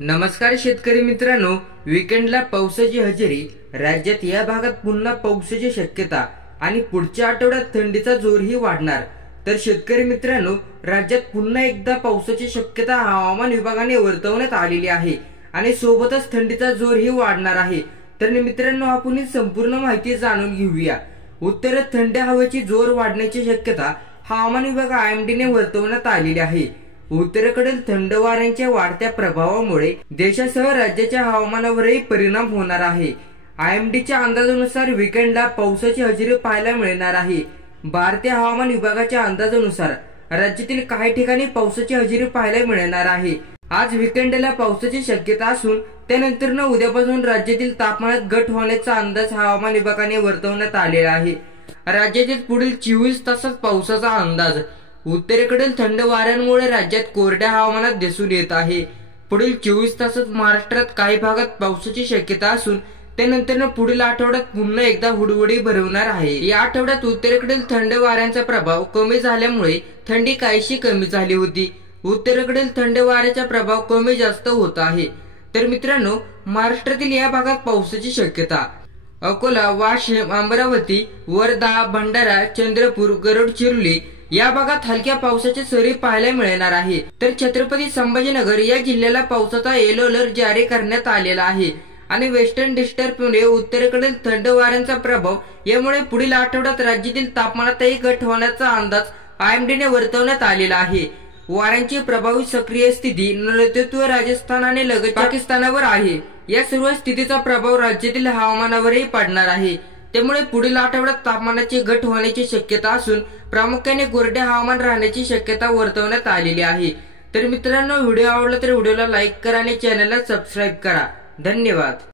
नमस्कार शेतकरी मित्रांनो, वीकेंडला पावसाची हजेरी. राज्यात या भागात पुन्हा पावसाची शक्यता आणि पुढच्या आठवड्यात थंडीचा जोरही वाढणार. तर शेतकरी मित्रांनो, राज्यात पुन्हा एकदा पावसाची शक्यता हवामान विभागाने वर्तवण्यात आलेली आहे आणि सोबतच थंडीचा जोरही वाढणार आहे. तर मित्रांनो, आपण ही संपूर्ण माहिती जाणून घेऊया. उत्तरेत थंड हवेची जोर वाढण्याची शक्यता हवामान विभाग IMD ने वर्तवण्यात आलेली आहे. उत्तरेकडील थंड वाऱ्यांच्या वाढत्या प्रभावामुळे देशासह राज्याच्या हवामानावरही परिणाम होणार आहे. IMDच्या अंदाजानुसार वीकेंडला पावसाची हजेरी पाहायला मिळणार आहे. भारतीय हवामान विभागाच्या अंदाजानुसार राज्यातील काही ठिकाणी पावसाची हजेरी पाहायला मिळणार आहे. आज वीकेंडला पावसाची शक्यता असून त्यानंतर उद्यापासून राज्यातील तापमानात घट होण्याचा अंदाज हवामान विभागाने वर्तवण्यात आलेला आहे. राज्यातील पुढील 24 तासात पावसाचा अंदाज. उत्तरेकडील थंड वाऱ्यांमुळे राज्यात कोरड्या हवामानात दिसून येत आहे. पुढील 24 तासात महाराष्ट्रात काही भागात पावसाची शक्यता असून त्यानंतर पुढील आठवड्यात पुन्हा एकदा हुडहुडी भरवणार आहे. या आठवड्यात उत्तरेकडील थंड वाऱ्यांचा प्रभाव कमी झाल्यामुळे थंडी काहीशी कमी झाली होती. उत्तरेकडील थंड वाऱ्याचा प्रभाव कमी जास्त होत आहे. तर मित्रांनो, महाराष्ट्रातील या भागात पावसाची शक्यता. अकोला, वाशिम, अमरावती, वर्धा, भंडारा, चंद्रपूर, गडचिरोली या भागात हलक्या पावसाची सरी पाहायला मिळणार आहे. तर छत्रपती संभाजीनगर या जिल्ह्याला पावसाचा येलो अलर्ट जारी करण्यात आलेला आहे. आणि वेस्टर्न डिस्टर्बमुळे उत्तरेकडील थंड वाऱ्यांचा प्रभाव यामुळे पुढील आठवड्यात राज्यातील तापमानातही घट होण्याचा अंदाज IMD ने वर्तवण्यात आलेला आहे. वाऱ्यांची प्रभावी सक्रिय स्थिती नैऋत्य राजस्थान आणि लगत पाकिस्तानावर आहे. या सर्व स्थितीचा प्रभाव राज्यातील हवामानावरही पडणार आहे. त्यामुळे पुढील आठवड्यात तापमानाची घट होण्याची शक्यता असून प्रामुख्याने कोरडे हवामान राहण्याची शक्यता वर्तवण्यात आलेली आहे. तर मित्रांनो, व्हिडिओ आवडला तर व्हिडिओला लाईक करा आणि चॅनलला सबस्क्राईब करा. धन्यवाद.